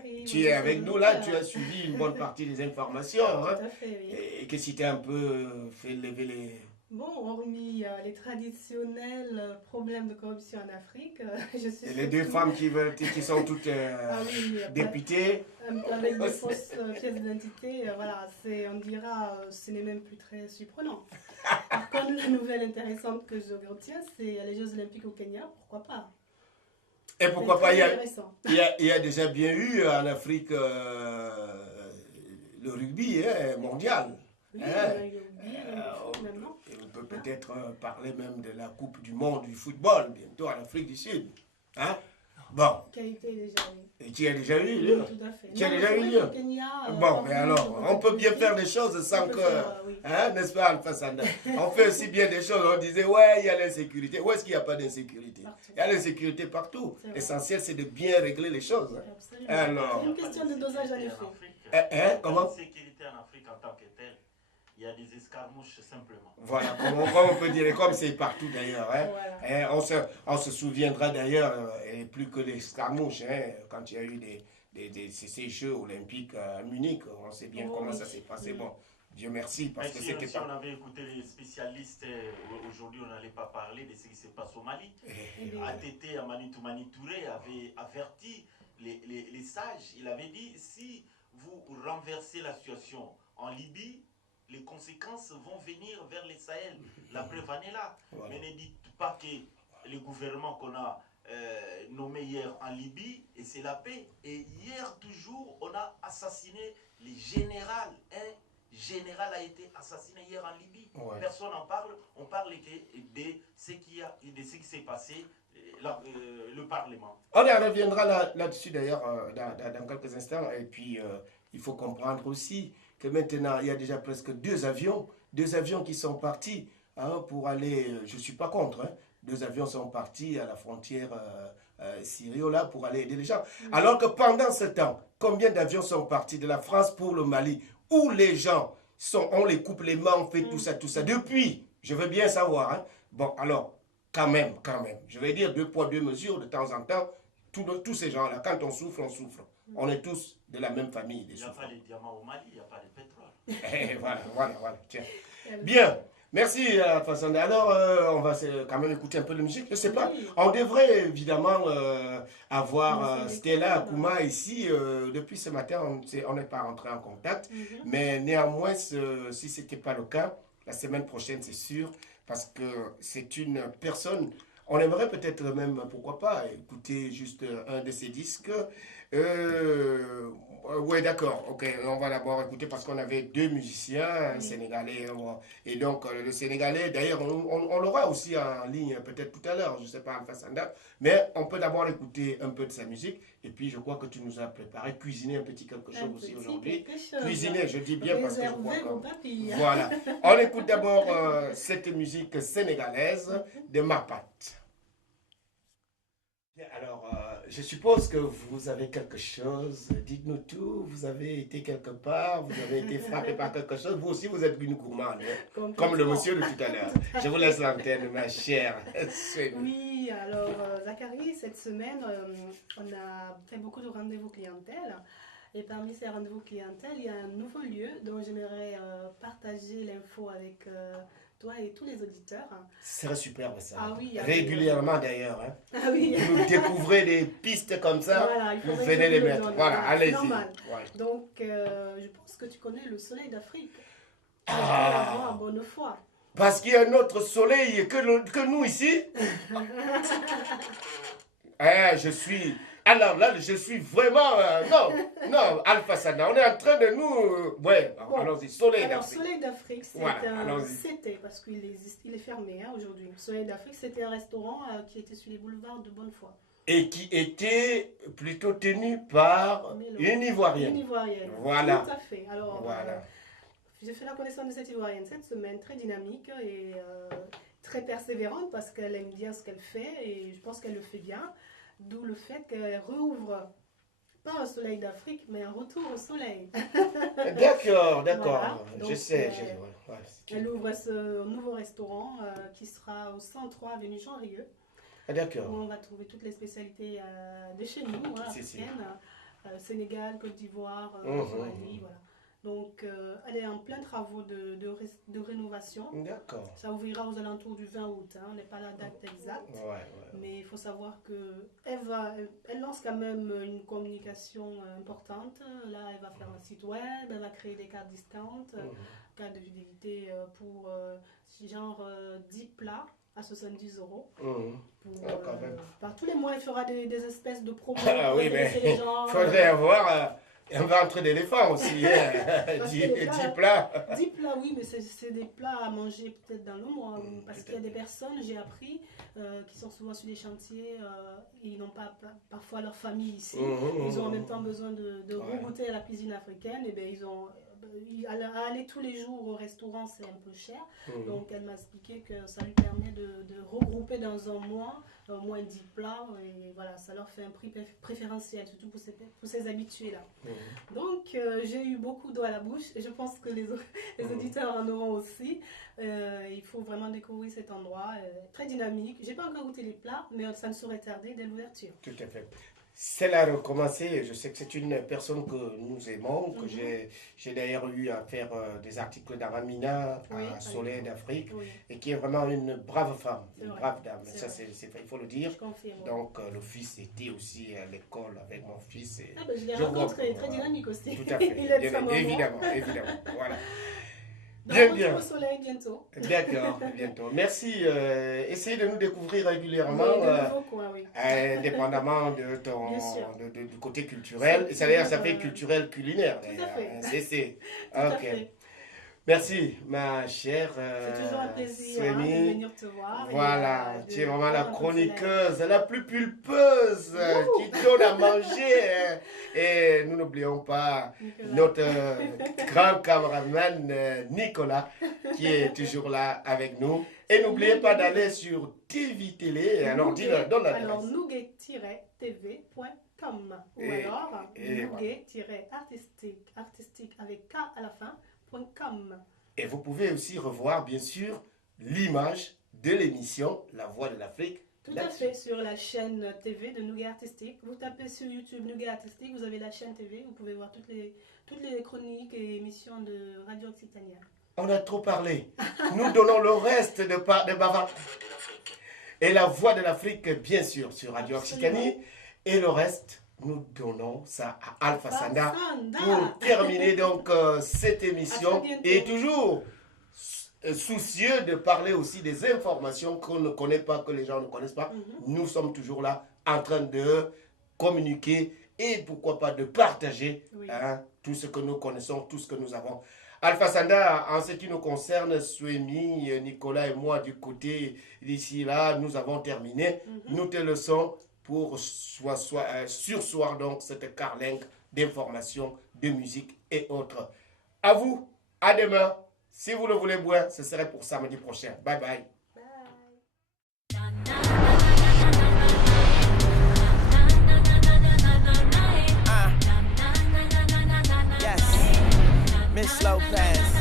Zakari. Tu es avec nous là, tu as suivi une bonne partie des informations. Hein? Tout à fait, oui. Et qu'est-ce qui t'a un peu fait lever les... Bon, hormis les traditionnels problèmes de corruption en Afrique, je suis Et les deux surtout... femmes qui sont toutes Ah oui, députées. avec des fausses pièces d'identité, voilà, on dira, ce n'est même plus très surprenant. Par contre, la nouvelle intéressante que je retiens, c'est les Jeux Olympiques au Kenya, pourquoi pas? Et C'est pourquoi pas, très intéressant. il y a déjà bien eu en Afrique le rugby hein, mondial. Oui, Hein? on a eu oublié finalement. On peut peut-être parler même de la Coupe du Monde du football, bientôt en Afrique du Sud. Hein? Bon. Qualité déjà, oui. Et tu as déjà eu Oui, lieu? tout à fait. Tu as Non, déjà c'est eu vrai lieu? qu'au Kenya, Bon, mais parmi alors, nos on peut bien activités, faire des choses sans on peut que... faire, oui. Hein, n'est-ce pas, Alpha Sanda? On fait aussi bien des choses. On disait, ouais, il y a l'insécurité. Où est-ce qu'il n'y a pas d'insécurité? Partout. Il y a l'insécurité partout. C'est vrai. L'essentiel, c'est de bien régler les choses. Absolument. Alors... C'est une question de dosage en effet. Hein, comment? La sécurité en Afrique en tant que telle, il y a des escarmouches simplement. Voilà, comme on peut dire, et comme c'est partout d'ailleurs. Hein. Voilà. Hein, on se souviendra d'ailleurs, et plus que les escarmouches, hein, quand il y a eu ces Jeux olympiques à Munich, on sait bien comment ça s'est passé. Bon, Dieu merci, parce Mais que si, c'était si pas... on avait écouté les spécialistes, aujourd'hui on n'allait pas parler de ce qui se passe au Mali. ATT, Amanitou Touré, avait averti les sages. Il avait dit, si vous renversez la situation en Libye, les conséquences vont venir vers les Sahel. La preuve en est là. Voilà. Mais ne dites pas que le gouvernement qu'on a nommé hier en Libye, et c'est la paix. Et hier toujours, on a assassiné les généraux. Un général a été assassiné hier en Libye. Ouais. Personne n'en parle. On parle de ce qui s'est passé, le Parlement. On y reviendra là-dessus d'ailleurs dans quelques instants. Et puis, il faut comprendre aussi que maintenant, il y a déjà presque deux avions qui sont partis hein, pour aller, je ne suis pas contre, hein, deux avions sont partis à la frontière syrio là pour aller aider les gens. Alors que pendant ce temps, combien d'avions sont partis de la France pour le Mali où les gens on les coupe les mains, on fait tout ça. Depuis, je veux bien savoir. Hein. Bon, alors, quand même, je vais dire deux poids, deux mesures de temps en temps. Tous ces gens-là, quand on souffre, on souffre. On est tous de la même famille. Il n'y a pas de diamants au Mali, il n'y a pas de pétrole. Et voilà. Tiens. Bien. Merci, Fassanda. Alors, on va quand même écouter un peu de musique. Je ne sais pas. Oui. On devrait évidemment avoir Oui, Stella Akuma ici. Depuis ce matin, on n'est pas rentré en contact. Mais néanmoins, si ce n'était pas le cas, la semaine prochaine, c'est sûr. Parce que c'est une personne... On aimerait peut-être même, pourquoi pas, écouter juste un de ses disques. Oui, d'accord. Ok, on va d'abord écouter parce qu'on avait deux musiciens, un sénégalais. Et donc, le sénégalais, d'ailleurs, on l'aura aussi en ligne peut-être tout à l'heure, je ne sais pas, Alpha Sanda. Mais on peut d'abord écouter un peu de sa musique. Et puis, je crois que tu nous as préparé, cuisiner un petit quelque chose aussi aujourd'hui. Cuisiner, je dis bien parce que je crois que... Voilà. On écoute d'abord cette musique sénégalaise de Mapat. Alors, je suppose que vous avez quelque chose, dites-nous tout, vous avez été quelque part, vous avez été frappé par quelque chose, vous aussi vous êtes une gourmande, hein, comme le monsieur de tout à l'heure. Je vous laisse l'antenne, ma chère. Oui, alors Zakari, cette semaine, on a fait beaucoup de rendez-vous clientèle. Et parmi ces rendez-vous clientèle, il y a un nouveau lieu dont j'aimerais partager l'info avec toi et tous les auditeurs. Ce serait superbe ça. Ah oui, régulièrement d'ailleurs. Hein. Ah oui. Vous découvrez des pistes comme ça, voilà, vous venez les mettre. Voilà, allez-y. Normal. Ouais. Donc, je pense que tu connais le soleil d'Afrique. Ah. En bonne foi. Parce qu'il y a un autre soleil que nous ici. Je suis... Alors là, je suis vraiment... non, Alpha Sana, on est en train de nous... ouais, bon, allons-y, Soleil d'Afrique. Soleil d'Afrique, c'est c'était, parce qu'il est fermé hein, aujourd'hui. Soleil d'Afrique, c'était un restaurant qui était sur les boulevards de Bonnefoy. Et qui était plutôt tenu par une Ivoirienne. Une Ivoirienne, voilà. Tout à fait. Alors, voilà. J'ai fait la connaissance de cette Ivoirienne cette semaine, très dynamique et très persévérante parce qu'elle aime bien ce qu'elle fait et je pense qu'elle le fait bien. D'où le fait qu'elle rouvre, pas un soleil d'Afrique, mais un retour au soleil. D'accord. Voilà. Je sais. Elle ouvre ce nouveau restaurant qui sera au 103 avenue Jean Rieux. D'accord. Où on va trouver toutes les spécialités de chez nous, africaines. Sénégal, Côte d'Ivoire, Mali, voilà. Donc, elle est en plein travaux de rénovation. D'accord. Ça ouvrira aux alentours du 20 août. On n'est pas à la date exacte. Mais il faut savoir qu'elle lance quand même une communication importante. Là, elle va faire un site web, elle va créer des cartes discount, cartes de fidélité pour genre 10 plats à 70 €. Tous les mois, elle fera des espèces de promos. Ah oui, mais il faudrait avoir un ventre d'éléphant aussi. 10 plats. 10 plats, oui, mais c'est des plats à manger peut-être dans le mois. Parce qu'il y a des personnes, j'ai appris, qui sont souvent sur les chantiers, ils n'ont pas parfois leur famille ici. Ils ont en même temps besoin de regoûter à la cuisine africaine. Et bien, aller tous les jours au restaurant, c'est un peu cher. Donc, elle m'a expliqué que ça lui permet de regrouper dans un mois au moins 10 plats. Et voilà, ça leur fait un prix préférentiel, surtout pour ces habitués-là. Donc, j'ai eu beaucoup d'eau à la bouche et je pense que les auditeurs en auront aussi. Il faut vraiment découvrir cet endroit, très dynamique. Je n'ai pas encore goûté les plats, mais ça ne saurait tarder dès l'ouverture. Tout à fait. C'est à recommencer. Je sais que c'est une personne que nous aimons, que j'ai d'ailleurs eu à faire des articles d'Aramina, à Soleil d'Afrique, et qui est vraiment une brave femme, une brave dame. Ça, il faut le dire. Je confirme. Donc, le fils était aussi à l'école avec mon fils. Et je l'ai rencontré, très dynamique aussi. Tout à fait. Évidemment. Voilà. Bien. Au soleil bientôt. D'accord, bientôt. Merci. Essayez de nous découvrir régulièrement, indépendamment du côté culturel. Et ça fait culturel culinaire. Tout à fait. C'est. Ok. Merci, ma chère. C'est toujours un plaisir de venir te voir. Voilà, tu es vraiment la chroniqueuse, la plus pulpeuse qui donne à manger. Et nous n'oublions pas notre grand cameraman Nicolas qui est toujours là avec nous. Et n'oubliez pas d'aller sur TV Télé. Alors, donne l'adresse. Alors, nouguet-tv.com ou alors nouguet-artistique avec K à la fin. Et vous pouvez aussi revoir, bien sûr, l'image de l'émission La Voix de l'Afrique. Tout à fait, sur la chaîne TV de Nouguet Artistique. Vous tapez sur YouTube Nouguet Artistique, vous avez la chaîne TV, vous pouvez voir toutes les chroniques et émissions de Radio Occitania. On a trop parlé. Nous donnons le reste de Bavard. Et La Voix de l'Afrique, bien sûr, sur Radio Occitanie. Et le reste, nous donnons ça à Alpha Sanda pour terminer donc cette émission. Et toujours soucieux de parler aussi des informations qu'on ne connaît pas, que les gens ne connaissent pas. Nous sommes toujours là en train de communiquer et pourquoi pas de partager tout ce que nous connaissons, tout ce que nous avons. Alpha Sanda, en ce qui nous concerne, Suemi, Nicolas et moi du côté d'ici là, nous avons terminé. Nous te laissons pour sursoir donc cette carlingue d'informations, de musique et autres. À vous, à demain. Si vous le voulez bien, ce serait pour samedi prochain. Bye bye. Yes, Miss Lopez.